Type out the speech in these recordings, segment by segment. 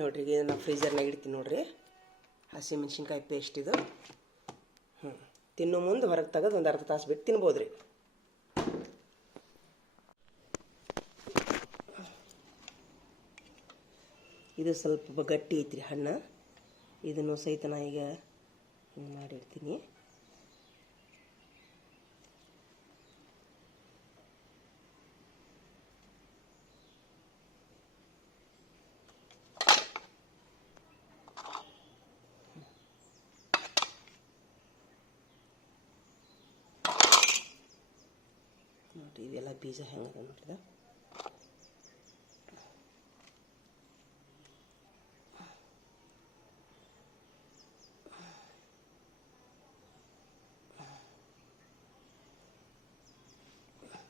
ನೋಡಿರಿ ಈಗ ನಾನು ಫ್ರೀಜರ್ನಾಗ ಇಡ್ತೀನಿ ನೋಡಿರಿ. ಹಸಿಮೆಣ್ಸಿನ್ಕಾಯಿ ಪೇಸ್ಟ್ ಇದು. ತಿನ್ನೋ ಮುಂದೆ ಹೊರಗೆ ತೆಗೆದು ಒಂದು ಅರ್ಧ ತಾಸು ಬಿಟ್ಟು ತಿನ್ಬೋದು ರೀ. ಇದು ಸ್ವಲ್ಪ ಗಟ್ಟಿ ಐತ್ರಿ ಹಣ್ಣು. ಇದನ್ನು ಸಹಿತ ನಾ ಈಗ ಹಿಂಗೆ ಮಾಡಿರ್ತೀನಿ. ನೋಡಿರಿ ಇವೆಲ್ಲ ಬೀಜ ಹೆಂಗದ ನೋಡ್ರಿ.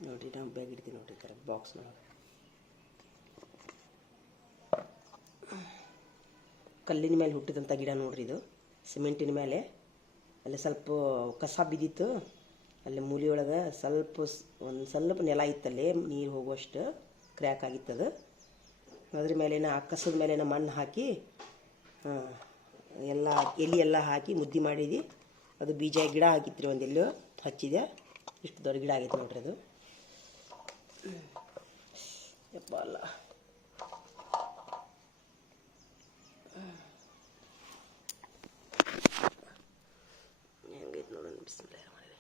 ನೋಡಿರಿ ನಾವು ಬ್ಯಾಗ್ ಇಡ್ತೀವಿ ನೋಡಿರಿ ಈ ಥರ ಬಾಕ್ಸ್ನೊಳಗೆ. ಕಲ್ಲಿನ ಮೇಲೆ ಹುಟ್ಟಿದಂಥ ಗಿಡ ನೋಡ್ರಿ ಇದು. ಸಿಮೆಂಟಿನ ಮೇಲೆ ಅಲ್ಲಿ ಸ್ವಲ್ಪ ಕಸ ಬಿದ್ದಿತ್ತು. ಅಲ್ಲಿ ಮೂಲಿಯೊಳಗೆ ಒಂದು ಸ್ವಲ್ಪ ನೆಲ ಇತ್ತಲ್ಲಿ, ನೀರು ಹೋಗುವಷ್ಟು ಕ್ರ್ಯಾಕ್ ಆಗಿತ್ತದು. ಅದ್ರ ಮೇಲೇನ ಆ ಕಸದ ಮೇಲೇನ ಮಣ್ಣು ಹಾಕಿ ಎಲ್ಲ ಎಲೆ ಎಲ್ಲ ಹಾಕಿ ಮುದ್ದೆ ಮಾಡಿದ್ವಿ. ಅದು ಬೀಜ ಗಿಡ ಆಗಿತ್ತು ರೀ. ಒಂದು ಎಲ್ಲೋ ಹಚ್ಚಿದೆ, ಇಷ್ಟು ದೊಡ್ಡ ಗಿಡ ಆಗೈತೆ ನೋಡ್ರಿ ಅದು. ಯಪ್ಪ ಅಲ್ಲ ಹೆಂಗೈತೆ ನೋಡೋಣ. ಬಿಸಿಲೇ ಮಾಡಿದೆ.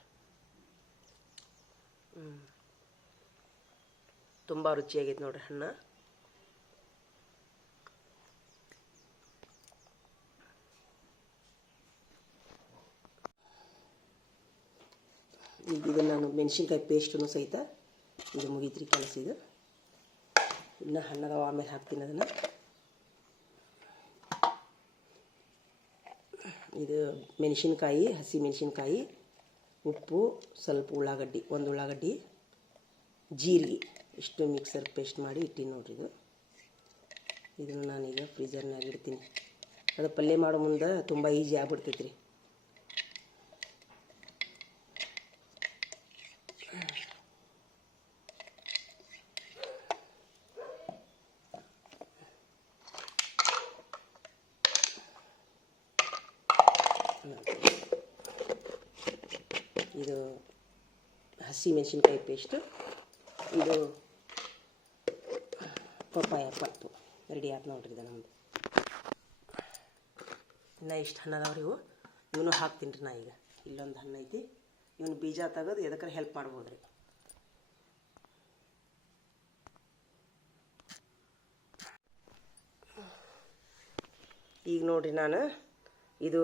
ತುಂಬ ರುಚಿಯಾಗೈತೆ ನೋಡ್ರಿ ಹಣ್ಣು. ಈಗ ಇದನ್ನು ನಾನು ಮೆಣಸಿನ್ಕಾಯಿ ಪೇಸ್ಟನ್ನು ಸಹಿತ ಇದು ಮುಗೀತ್ರಿ ಕೆಲಸ. ಇದು ಇನ್ನು ಹಣ್ಣದಾವ, ಆಮೇಲೆ ಹಾಕ್ತೀನಿ ಅದನ್ನು. ಇದು ಮೆಣಸಿನ್ಕಾಯಿ, ಹಸಿ ಮೆಣಸಿನ್ಕಾಯಿ, ಉಪ್ಪು, ಸ್ವಲ್ಪ ಉಳ್ಳಾಗಡ್ಡಿ, ಒಂದು ಉಳ್ಳಾಗಡ್ಡಿ, ಜೀರಿಗೆ ಇಷ್ಟು ಮಿಕ್ಸರ್ ಪೇಸ್ಟ್ ಮಾಡಿ ಇಟ್ಟಿನಿ ನೋಡ್ರಿ. ಇದನ್ನು ನಾನೀಗ ಫ್ರೀಜರ್ನಾಗ ಇಡ್ತೀನಿ. ಅದು ಪಲ್ಯ ಮಾಡೋ ಮುಂದೆ ತುಂಬ ಈಜಿ ಆಗ್ಬಿಡ್ತೈತೆ ರೀ. ಇದು ಹಸಿ ಮೆಣಸಿನ್ಕಾಯಿ ಪೇಸ್ಟು, ಇದು ಪಪ್ಪಾಯ ಪಲ್ಪು ರೆಡಿ ಆಯ್ತು ನೋಡ್ರಿ. ಇದು ನಮ್ಮದು ಇನ್ನು ಇಷ್ಟು ಹಣ್ಣು ಅದಾವ್ರಿ. ಇವನು ಹಾಕ್ತೀನಿ ರೀ ನಾ ಈಗ. ಇಲ್ಲೊಂದು ಹಣ್ಣು ಐತಿ, ಇವನು ಬೀಜ ತೆಗೆದು ಎದಕ್ಕಾರ ಹೆಲ್ಪ್ ಮಾಡ್ಬೋದು ರೀ. ಈಗ ನೋಡಿರಿ ನಾನು ಇದು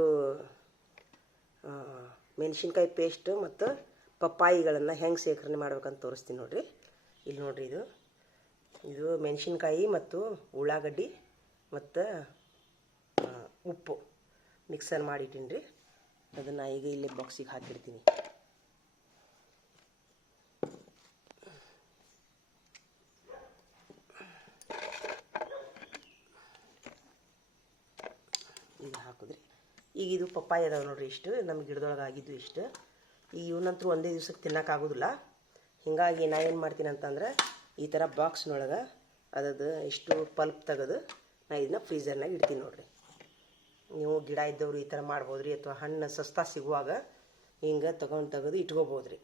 ಮೆಣಸಿನ್ಕಾಯಿ ಪೇಸ್ಟ್ ಮತ್ತು ಪಪ್ಪಾಯಿಗಳನ್ನು ಹೆಂಗೆ ಶೇಖರಣೆ ಮಾಡ್ಬೇಕಂತ ತೋರಿಸ್ತೀನಿ ನೋಡಿರಿ. ಇಲ್ಲಿ ನೋಡಿರಿ ಇದು ಮೆಣಸಿನ್ಕಾಯಿ ಮತ್ತು ಉಳ್ಳಾಗಡ್ಡಿ ಮತ್ತು ಉಪ್ಪು ಮಿಕ್ಸರ್ ಮಾಡಿಟ್ಟಿನಿ ರೀ. ಅದನ್ನು ಈಗ ಇಲ್ಲೇ ಬಾಕ್ಸಿಗೆ ಹಾಕಿಡ್ತೀನಿ. ಈಗ ಹಾಕಿದ್ರಿ. ಈಗ ಇದು ಪಪ್ಪಾಯಿ ಅದಾವೆ ನೋಡಿರಿ. ಇಷ್ಟು ನಮ್ಮ ಗಿಡದೊಳಗೆ ಆಗಿದ್ದು ಇಷ್ಟು. ಈಗ ಇವನಂತರೂ ಒಂದೇ ದಿವ್ಸಕ್ಕೆ ತಿನ್ನೋಕ್ಕಾಗೋದಿಲ್ಲ. ಹೀಗಾಗಿ ನಾ ಏನು ಮಾಡ್ತೀನಿ ಅಂತಂದ್ರೆ ಈ ಥರ ಬಾಕ್ಸ್ನೊಳಗೆ ಅದದು ಇಷ್ಟು ಪಲ್ಪ್ ತೆಗೆದು ನಾ ಇದನ್ನ ಫ್ರೀಜರ್ನಾಗ ಇಡ್ತೀನಿ ನೋಡಿರಿ. ನೀವು ಗಿಡ ಇದ್ದವರು ಈ ಥರ ಮಾಡ್ಬೋದು ರೀ. ಅಥವಾ ಹಣ್ಣು ಸಸ್ತಾ ಸಿಗುವಾಗ ಹಿಂಗೆ ತೆಗೆದು ಇಟ್ಕೋಬೋದು ರೀ.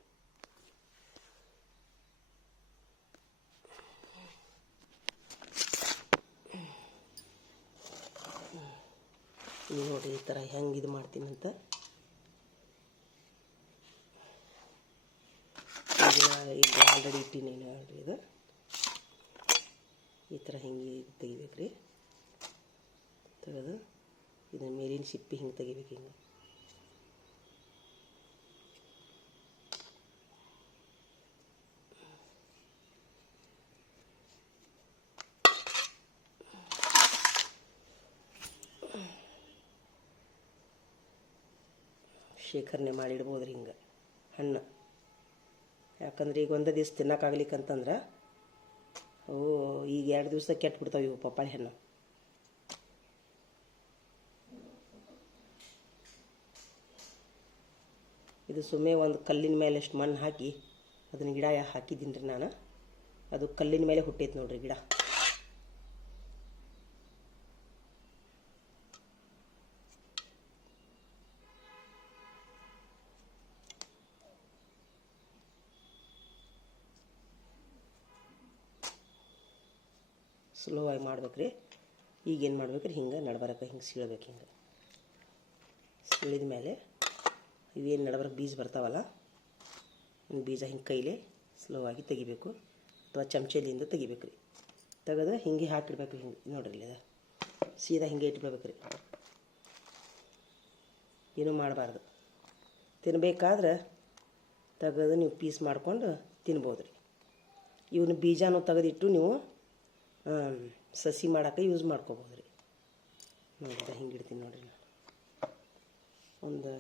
ನೀವು ನೋಡಿರಿ ಈ ಥರ ಹೆಂಗೆ ಇದು ಮಾಡ್ತೀನಿ ಅಂತ. ಈಗ ಆಲ್ರೆಡಿ ಇಟ್ಟಿನಿ ನೋಡಿರಿ. ಇದು ಈ ಥರ ಹಿಂಗೆ ತೆಗಿಬೇಕು ರೀ. ತೆಗೆದು ಇದನ್ನ ಮೇಲಿನ ಸಿಪ್ಪಿ ಹಿಂಗೆ ತೆಗಿಬೇಕು. ಹಿಂಗೆ ಶೇಖರಣೆ ಮಾಡಿಡ್ಬೋದು ರೀ ಹಿಂಗೆ ಹಣ್ಣು. ಯಾಕಂದ್ರೆ ಈಗ ಒಂದೇ ದಿವ್ಸ ತಿನ್ನೋಕ್ಕಾಗ್ಲಿಕ್ಕಂತಂದ್ರೆ ಅವು ಈಗ 2 ದಿವಸ ಕೆಟ್ಬಿಡ್ತಾವೆ ಇವು ಪಪ್ಪಾಯಿ ಹಣ್ಣು. ಇದು ಸುಮ್ಮನೆ ಒಂದು ಕಲ್ಲಿನ ಮೇಲೆ ಅಷ್ಟು ಮಣ್ಣು ಹಾಕಿ ಅದನ್ನು ಗಿಡ ಹಾಕಿದ್ದೀನಿ ರೀ ನಾನು. ಅದು ಕಲ್ಲಿನ ಮೇಲೆ ಹುಟ್ಟೈತೆ ನೋಡ್ರಿ ಗಿಡ. ಸ್ಲೋ ಆಗಿ ಮಾಡ್ಬೇಕ್ರಿ. ಈಗ ಏನು ಮಾಡ್ಬೇಕ್ರಿ, ಹಿಂಗೆ ನಡ್ಬರಕ್ಕೆ ಹಿಂಗೆ ಸೀಳ್ಬೇಕು. ಹಿಂಗೆ ಸೀಳಿದ ಮೇಲೆ ಇವೇನು ನಡ್ಬರಕ್ಕೆ ಬೀಜ ಬರ್ತಾವಲ್ಲ, ಬೀಜ ಹಿಂಗೆ ಕೈಲೇ ಸ್ಲೋ ಆಗಿ ತೆಗಿಬೇಕು, ಅಥವಾ ಚಮಚೆಲಿಂದ ತೆಗಿಬೇಕು ರೀ. ತೆಗೆದು ಹಿಂಗೆ ಹಾಕಿಡ್ಬೇಕು. ಹಿಂಗೆ ನೋಡ್ರಿ, ಇದು ಸೀದಾ ಹಿಂಗೆ ಇಟ್ಬಿಡ್ಬೇಕು ರೀ, ಏನೂ ಮಾಡಬಾರ್ದು. ತಿನ್ನಬೇಕಾದ್ರೆ ತೆಗೆದು ನೀವು ಪೀಸ್ ಮಾಡ್ಕೊಂಡು ತಿನ್ಬೋದು ರೀ. ಇವನು ಬೀಜನೂ ತೆಗೆದಿಟ್ಟು ನೀವು ಸಸಿ ಮಾಡೋಕ್ಕೆ ಯೂಸ್ ಮಾಡ್ಕೋಬೋದು ರೀ. ನೋಡಿರಿ, ಹಿಂಗೆ ಇಡ್ತೀನಿ ನೋಡಿರಿ. ನಾನು ಒಂದು